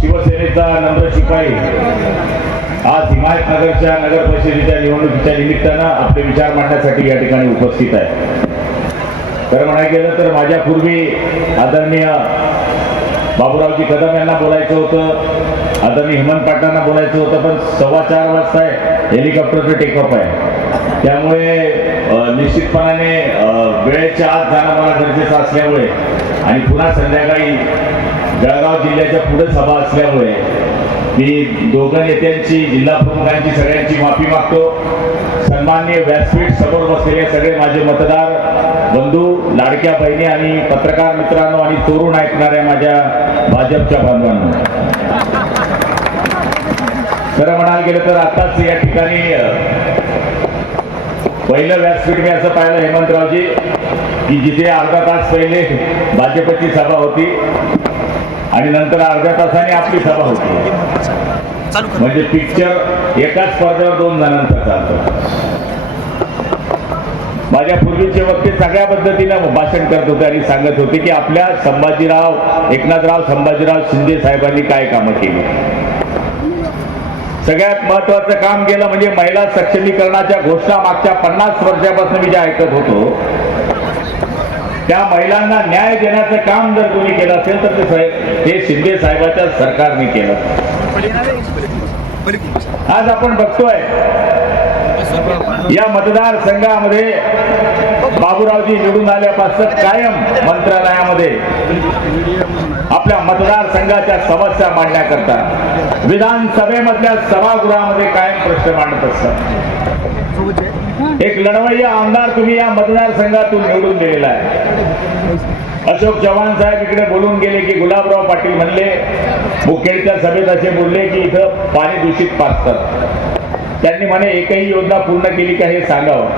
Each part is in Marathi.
शिवसेनेचा नम्र शिपाई. आज हिमायतनगरच्या नगर परिषदेच्या निवडणुकीच्या निमित्तानं आपले विचार मांडण्यासाठी या ठिकाणी उपस्थित आहे. खरं म्हणायला गेलं तर माझ्यापूर्वी आदरणीय बाबूरावजी कदम यांना बोलायचं होतं आदरणीय हेमंत पाटलांना बोलायचं होतं पण सव्वा चार वाजता आहे हेलिकॉप्टरचं टेकअप आहे. त्यामुळे निश्चितपणाने वेळेच्या आत जाणं मला गरजेचं असल्यामुळे आणि पुन्हा संध्याकाळी जळगाव जिल्ह्याच्या पुढे सभा असल्यामुळे मी दोघं नेत्यांची जिल्हा प्रमुखांची सगळ्यांची माफी मागतो. सन्माननीय व्यासपीठ समोर बसलेले सगळे माझे मतदार बंधू लाडक्या बहिणी आणि पत्रकार मित्रांनो आणि तोरून ऐकणाऱ्या माझ्या भाजपच्या बांधवांनो. खरं म्हणायला गेलं तर आताच या ठिकाणी पहिलं व्यासपीठ मी असं पाहिलं हेमंतरावजी की जिथे अर्धा तास पहिले भाजपची सभा होती. आणि नंतर अर्ध्या तासाने आपली सभा होती. म्हणजे पिक्चर एकाच पडद्यावर दोन जणांचा चालतो. माझ्या पूर्वीचे वक्ते सगळ्या पद्धतीनं भाषण करत होते आणि सांगत होते की आपल्या संभाजीराव एकनाथराव संभाजीराव शिंदे साहेबांनी काय कामं केली. सगळ्यात महत्वाचं काम केलं म्हणजे महिला सक्षमीकरणाच्या घोषणा मागच्या पन्नास वर्षापासून मी जे ऐकत होतो त्या महिलांना न्याय देण्याचं काम जर कोणी केलं असेल तर ते साहेब हे शिंदे साहेबाच्या सरकारने केलं. आज आपण बघतोय या मतदारसंघामध्ये बाबूरावजी निवडून आल्यापासून कायम मंत्रालयामध्ये आपल्या मतदारसंघाच्या समस्या मांडण्याकरता विधानसभेमधल्या सभागृहामध्ये कायम प्रश्न मांडत असतात. एक लढवय्या आमदार तुम्ही या मतदारसंघातून निवडून दिलेला आहे. अशोक चव्हाण साहेब इकडे बोलून गेले की गुलाबराव पाटील म्हणले मुखेडच्या सभेत असे बोलले की इथं पाणी दूषित पाचतात. त्यांनी म्हणे एकही योजना पूर्ण केली का हे सांगावं.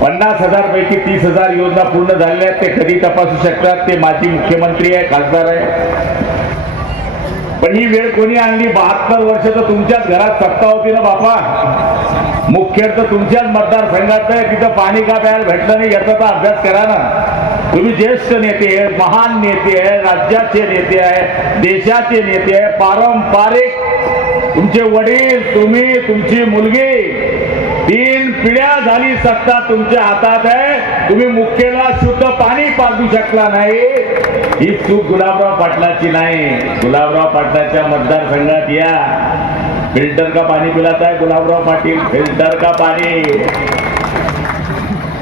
पन्नास हजार पैकी तीस हजार योजना पूर्ण झालेल्या आहेत ते कधी तपासू शकतात? ते माजी मुख्यमंत्री आहे खासदार आहे. पण ही वेळ कोणी आणली? बहात्तर वर्ष तर तुमच्याच घरात सत्ता होती ना बापा. मुख्य तर तुमच्याच मतदारसंघात आहे. तिथं पाणी का प्यायला भेटलं नाही याचा तर अभ्यास करा ना. तुम्ही ज्येष्ठ नेते आहे महान नेते आहे राज्याचे नेते आहे देशाचे नेते आहे पारंपरिक तुमचे वडील तुम्ही तुमची मुलगी तीन पिढ्या झाली सत्ता तुमच्या हातात आहे. तुम्ही मुख्यला शुद्ध पाणी पाजू शकला नाही. ही चूक गुलाबराव पाटलाची नाही. गुलाबराव पाटलाच्या मतदारसंघात या. फिल्टर का पाणी पिलात आहे गुलाबराव पाटील? फिल्टर का पाणी?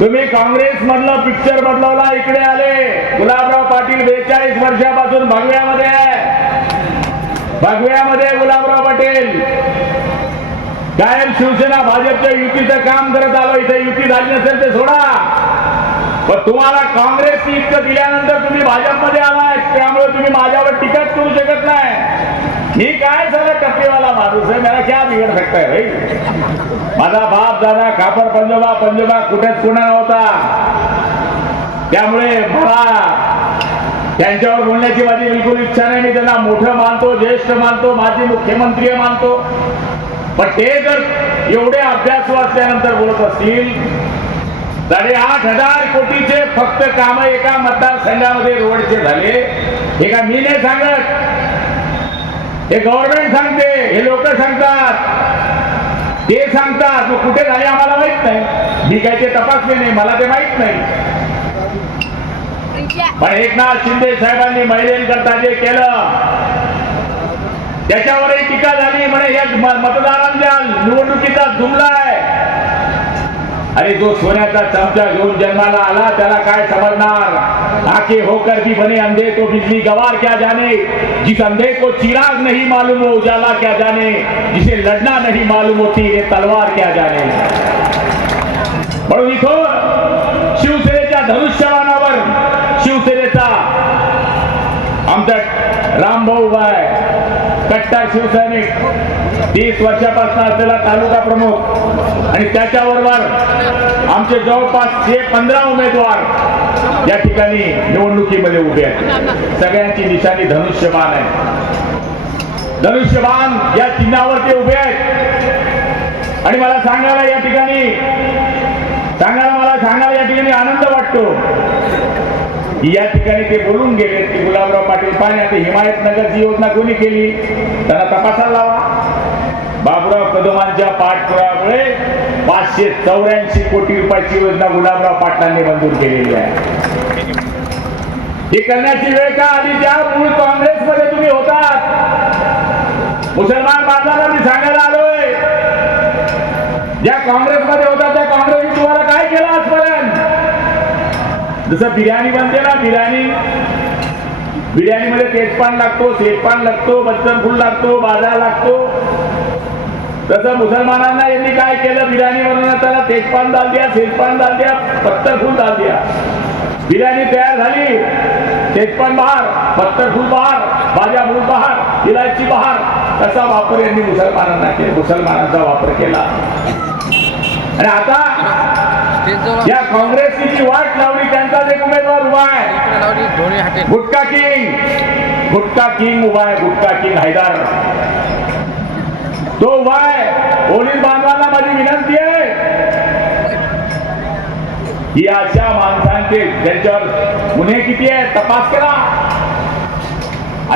तुम्ही काँग्रेस मधला पिक्चर बदलवला इकडे आले. गुलाबराव पाटील बेचाळीस वर्षापासून भगव्यामध्ये आहे. भगव्यामध्ये गुलाबराव पाटील. कायम शिवसेना भाजपच्या युतीचं काम करत आलो इथे युती झाली नसेल ते सोडा. पण तुम्हाला काँग्रेस इतकं दिल्यानंतर तुम्ही भाजपमध्ये आलाय त्यामुळे तुम्ही माझ्यावर टीकाच करू शकत नाही. मी काय झालं टप्पेवाला माणूस आहे? मला क्या बिघड सकताय भाई? माझा बाप दादा खापर पंजोबा पंजोबा कुठेच कुणा नव्हता. त्यामुळे मला त्यांच्यावर बोलण्याची माझी बिलकुल इच्छा नाही. मी त्यांना मोठं मानतो ज्येष्ठ मानतो माझी मुख्यमंत्री मानतो. पण ते जर एवढे अभ्यास वाचल्यानंतर बोलत असतील साडेआठ हजार कोटीचे फक्त काम एका मतदारसंघामध्ये रोडचे झाले. हे का मी नाही सांगत. हे गव्हर्नमेंट सांगते हे लोक सांगतात. ते सांगतात. मग कुठे झाले आम्हाला माहीत नाही. मी काही ते तपासले नाही. मला ते माहीत नाही. पण एकनाथ शिंदे साहेबांनी महिलांकरता जे केलं त्याच्यावरही टीका झाली म्हणे या मतदारांच्या निवडणुकीचा जुमला अरे जो सोन्याचा चमचा घेऊन जन्माला आला, त्याला काय समजणार? आके होकर भी बने, अंधे को बिजली गवार क्या जाने? जिस अंधे को चिराग नहीं मालूम वो उजाला क्या जाने? जिसे लड़ना नहीं मालूम होती ये तलवार क्या जाने? म्हणून इथं शिवसेनेच्या धनुष्यबाणावर शिवसेनेचा आमचा रामभाऊ आहे. कट्टर शिवसैनिक तीस वर्षापासून असलेला तालुका प्रमुख. आणि त्याच्याबरोबर आमचे जवळपास जे पंधरा उमेदवार या ठिकाणी निवडणुकीमध्ये उभे आहेत. सगळ्यांची निशाणी धनुष्यबाण आहे. धनुष्यबाण या चिन्हावर ते उभे आहेत. आणि मला सांगायला या ठिकाणी सांगायला मला सांगायला या ठिकाणी आनंद वाटतो या ठिकाणी ते बोलून गेले की गुलाबराव पाटील पाणी आता हिमायतनगरची योजना कोणी केली? त्यांना तपासायला लावा. बाबुराव कदमांच्या पाठपुरामुळे पाचशे चौऱ्याऐंशी कोटी रुपयाची योजना गुलाबराव पाटलांनी मंजूर केलेली आहे. ही करण्याची वेळ का आली? त्या मूळ काँग्रेसमध्ये तुम्ही होतात. मुसलमान बांधवांना मी सांगायला आलोय. ज्या काँग्रेसमध्ये होता त्या काँग्रेसने तुम्हाला काय केलं आजपर्यंत? जसं बिर्याणी बनते ना बिर्याणी. बिर्याणीमध्ये तेजपान लागतो सेजपान लागतो बच्चन फुल लागतो बाजार लागतो. तसं मुसलमानांना यांनी काय केलं? बिर्याणी बनवण्यात त्याला तेजपान दाल द्या सेजपान दाल द्या पत्तर फूल दाल द्या. बिर्याणी तयार झाली. तेजपान बहार पत्तर फूल बहार भाज्या फूल बहार इलायची बहार. तसा वापर यांनी मुसलमानांना केला मुसलमानांचा वापर केला. आणि आता या काँग्रेसनी जी वाट लावली त्यांचाच एक उमेदवार उभा आहे. गुटका किंग. गुटका किंग उभा आहे गुटका किंग हैदार. तो उभा आहे पोलीस बांधवांना माझी विनंती आहे की अशा माणसांचे ज्यांच्यावर गुन्हे किती आहेत तपास करा।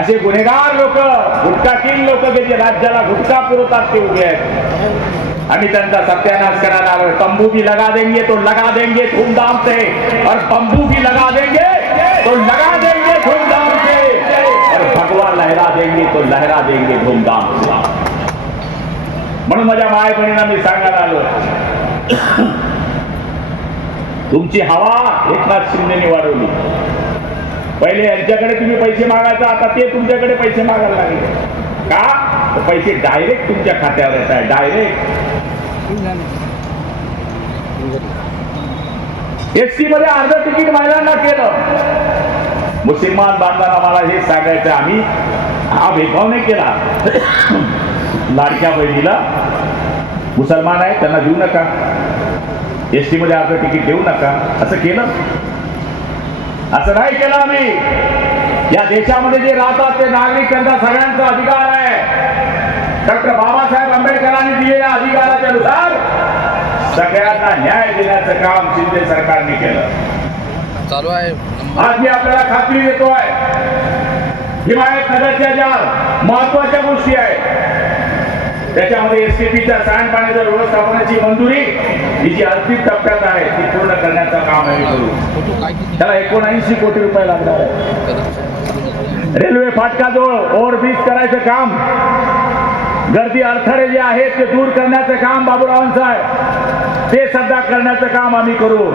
असे गुन्हेगार लोक गुटखा किंग लोक जे राज्याला गुटखा पुरवतात ते उभे आहेत. आम्ही त्यांचा सत्यानाश करायला तंबू भी लगा देंगे तो लगा देंगे धूमधाम से. और तंबू भी लगा देंगे तो लगा देंगे धूमधाम से. और भगवा लहरा देंगे तो लहरा देंगे धूमधाम से. म्हणून माझ्या माय बहिणींना मी सांगायला आलो तुमची हवा एकनाथ शिंदेने वाढवली. पहिले यांच्याकडे तुम्ही पैसे मागायचा आता ते तुमच्याकडे पैसे मागायला लागले. का? पैसे डायरेक्ट तुमच्या खात्यावर येत आहे डायरेक्ट एसटी मध्ये अर्ध तिकीट महिलांना केलं. मुसलमान बांधवांना मला हे सांगायचं आम्ही हा भेदभाव नाही केला. लाडक्या बहिणीला. मुसलमान आहे त्यांना देऊ नका. एस टी मध्ये अर्ध तिकीट देऊ नका. असं केलं. असं नाही केलं आम्ही. या देशामध्ये जे राहतात ते नागरिक त्यांचा सगळ्यांचा अधिकार आहे. डॉक्टर बाबासाहेब आंबेडकरांनी दिलेल्या अधिकाराच्या नुसार सगळ्यांना न्याय देण्याचं काम शिंदे सरकारने केलं. चालू आहे. आज मी आपल्याला खात्री देतोय. हिमायत नगरच्या ज्या महत्त्वाच्या गोष्टी आहेत त्याच्यामध्ये एसटीपीच्या सांडपाण्याच्या व्यवस्थापनाची मंजुरी ही जी अंतिम टप्प्यात आहे ती पूर्ण करण्याचं काम आम्ही करू. त्याला एकोणऐंशी कोटी रुपये लागणार आहे रेल्वे फाटकाजवळ ओव्हरब्रिज करायचं काम. गर्दी अडथळे जे आहेत ते दूर करण्याचं काम बाबूरावांचं आहे ते सध्या करण्याचं काम आम्ही करू.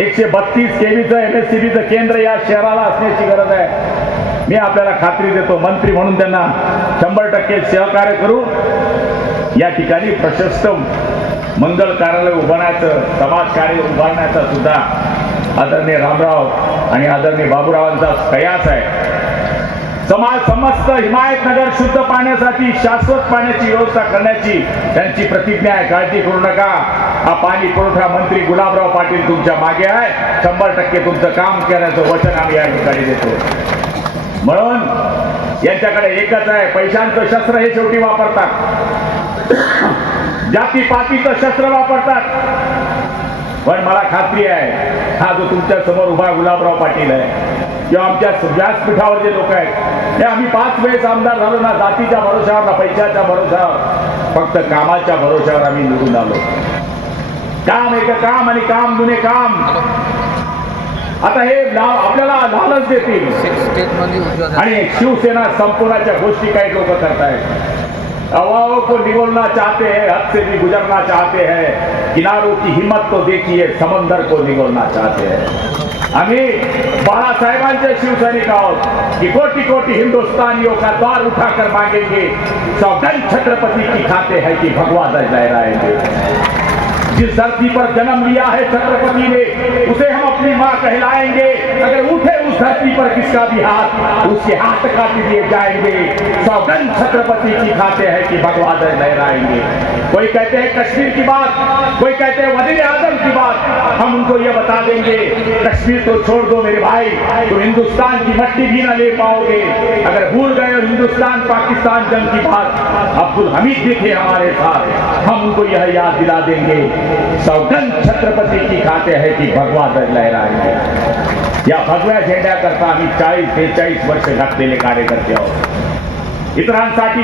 एकशे बत्तीस केवीचं एम एस सी बीचं केंद्र या शहराला असण्याची गरज आहे. मी आपल्याला खात्री देतो मंत्री म्हणून त्यांना शंभर टक्के सहकार्य करू. या ठिकाणी प्रशस्त मंगल कार्यालय उभारण्याचं समाज कार्य उभारण्याचा सुद्धा आदरणीय रामराव आणि आदरणीय बाबूरावांचा प्रयास आहे. समाज समस्त हिमायतनगर शुद्ध पाण्यासाठी शाश्वत पाण्याची व्यवस्था करण्याची त्यांची प्रतिज्ञा आहे. काळजी करू नका. हा पाणी पुरवठा मंत्री गुलाबराव पाटील तुमच्या मागे आहे. शंभर टक्के तुमचं काम करण्याचं वचन आम्ही या ठिकाणी देतो. म्हणून यांच्याकडे एकच आहे. पैशांचं शस्त्र हे शेवटी वापरतात. जाती पातीचं शस्त्र वापरतात. पण मला खात्री आहे हा जो तुमच्यासमोर उभा गुलाबराव पाटील आहे किंवा आमच्या व्यासपीठावर जे लोक आहेत हे आम्ही पाच वेळेस आमदार झालो ना जातीच्या भरोशावर ना पैशाच्या भरोशावर. फक्त कामाच्या भरोशावर आम्ही निवडून आलो. काम एक काम आणि काम जुने काम. आता हे आपल्याला लालच देतील. आणि शिवसेना संपूर्णाच्या गोष्टी काही लोक करतायत. हवाओं को निगोलना चाहते हैं, हद से भी गुजरना चाहते हैं। किनारों की हिम्मत तो देखिए, समंदर को निगोलना चाहते हैं। आम्ही बाळासाहेबांचे शिवसैनिक आहोत कि कोटि कोटि हिंदुस्तानियों का द्वार उठाकर मांगेंगे सौगंध छत्रपति की खाते हैं कि भगवा लहराएँगे जिस धरती पर जन्म लिया है छत्रपति ने, उसे हम अपनी माँ कहलाएँगे। धरती पर किसका भी हाथ, उसके हाथ काट दिए जाएँगे। सौगंध छत्रपति की खाते हैं कि भगवा दर्ज लहराएँगे कोई कहते हैं कश्मीर की बात, कोई कहते हैं वज़ीर आज़म की बात, हम उनको ये बता देंगे, कश्मीर तो छोड़ दो मेरे भाई, तुम हिंदुस्तान की मट्टी भी ना ले पाओगे। अगर भूल गए और हिंदुस्तान, पाकिस्तान जंग की बात, अब्दुल हमीद भी थे हमारे साथ, हम उनको यह याद दिला देंगे। सौगंध छत्रपति की खाते हैं कि भगवा दर्ज लहराएँगे या भगव्या झेंड्याकरता आम्ही चाळीस बेचाळीस वर्ष घातलेले कार्यकर्ते आहोत. इतरांसाठी